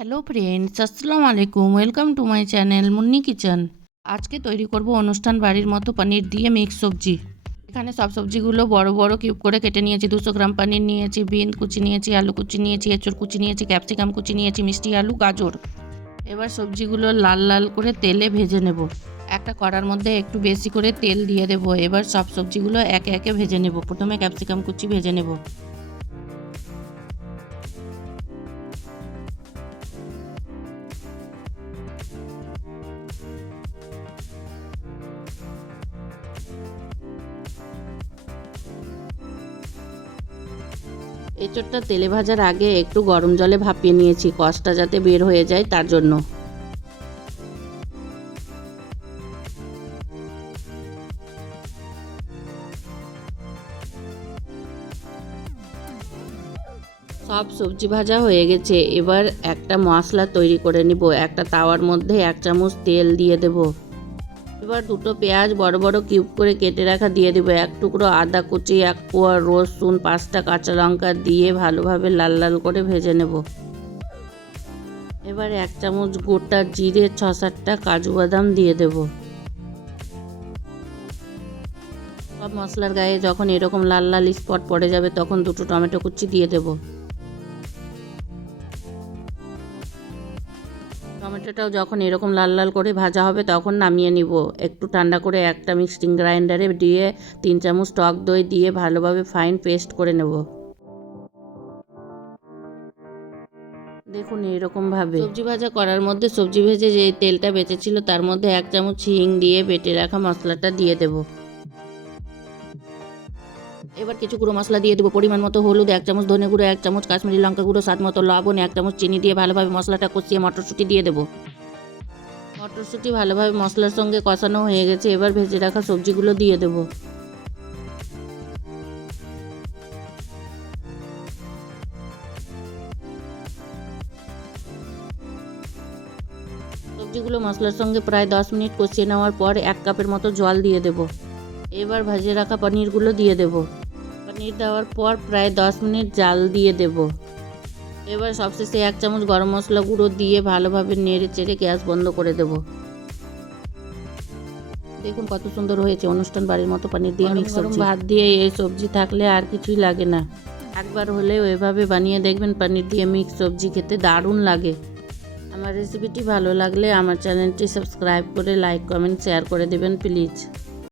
Hello friends, আসসালামু আলাইকুম। Welcome to my channel Munni kitchen. আজকে তৈরি করব অনুষ্ঠান বাড়ির মতো পনির দিয়ে মিক্স সবজি। এখানে সব সবজিগুলো বড় বড় কিউব করে কেটে নিয়েছি। 200 গ্রাম পনির নিয়েছি, বিন কুচি নিয়েছি, আলু কুচি নিয়েছি, এঁচড় কুচি নিয়েছি, ক্যাপসিকাম কুচি নিয়েছি, মিষ্টি আলু, গাজর। এবার সবজিগুলো লাল লাল করে তেলে ভেজে নেব। একটা কড়ার মধ্যে একটু বেশি করে তেল দিয়ে দেব। এবার সব সবজিগুলো একে একে ভেজে নেব। প্রথমে ক্যাপসিকাম কুচি ভেজে নেব। এঁচোড়টা তেলে ভাজার আগে একটু গরম জলে ভাপিয়ে নিয়েছি, কষটা যাতে বের হয়ে যায় তার জন্য। সব সবজি ভাজা হয়ে গেছে। এবার একটা মশলা তৈরি করে নিব। একটা তাওয়ার মধ্যে 1 চামচ তেল দিয়ে দেব। এবার দুটো পেঁয়াজ বড় বড় কিউব করে কেটে রাখা দিয়ে দেবো। 1 টুকরো আদা কুচি, 1 কোয়া রসুন, 5টা কাঁচা লঙ্কা দিয়ে ভালোভাবে লাল লাল করে ভেজে নেব। এবার 1 চামচ গোটা জিরে, 6-7টা কাজু বাদাম দিয়ে দেব। সব মশলার গায়ে যখন এরকম লাল লাল স্পট পড়ে যাবে তখন দুটো টমেটো কুচি দিয়ে দেব। টমেটোটাও যখন এরকম লাল লাল করে ভাজা হবে তখন নামিয়ে নিব। একটু ঠান্ডা করে একটা মিক্সিং গ্রাইন্ডারে দিয়ে 3 চামচ টক দই দিয়ে ভালোভাবে ফাইন পেস্ট করে নেব। দেখুন এরকমভাবে সবজি ভাজা করার মধ্যে সবজি ভেজে যে তেলটা বেঁচেছিল তার মধ্যে 1 চামচ হিং দিয়ে বেটে রাখা মশলাটা দিয়ে দেব। এবার কিছু গুঁড়ো মশলা দিয়ে দেবো। পরিমাণ মতো হলুদ, 1 চামচ ধনে গুঁড়ো, 1 চামচ কাশ্মীরি লঙ্কা গুঁড়ো, স্বাদ মতো লবণ, 1 চামচ চিনি দিয়ে ভালোভাবে মশলাটা কষিয়ে মটরশুঁটি দিয়ে দেবো। মটরশুঁটি ভালোভাবে মশলার সঙ্গে কষানো হয়ে গেছে। এবার ভেজে রাখা সবজিগুলো দিয়ে দেবো। সবজিগুলো মশলার সঙ্গে প্রায় 10 মিনিট কষিয়ে নেওয়ার পর 1 কাপের মতো জল দিয়ে দেব। এবার ভেজে রাখা পনিরগুলো দিয়ে দেব। পনির দেওয়ার পর প্রায় 10 মিনিট জাল দিয়ে দেব। এবার সবশেষে 1 চামচ গরম মশলা গুঁড়ো দিয়ে ভালোভাবে নেড়ে চেড়ে গ্যাস বন্ধ করে দেব। দেখুন কত সুন্দর হয়েছে অনুষ্ঠান বাড়ির মতো পনির দিয়ে মিক্স সবজি। ভাত দিয়ে এই সবজি থাকলে আর কিছুই লাগে না। একবার হলেও এভাবে বানিয়ে দেখবেন, পনির দিয়ে মিক্স সবজি খেতে দারুণ লাগে। আমার রেসিপিটি ভালো লাগলে আমার চ্যানেলটি সাবস্ক্রাইব করে লাইক কমেন্ট শেয়ার করে দেবেন প্লিজ।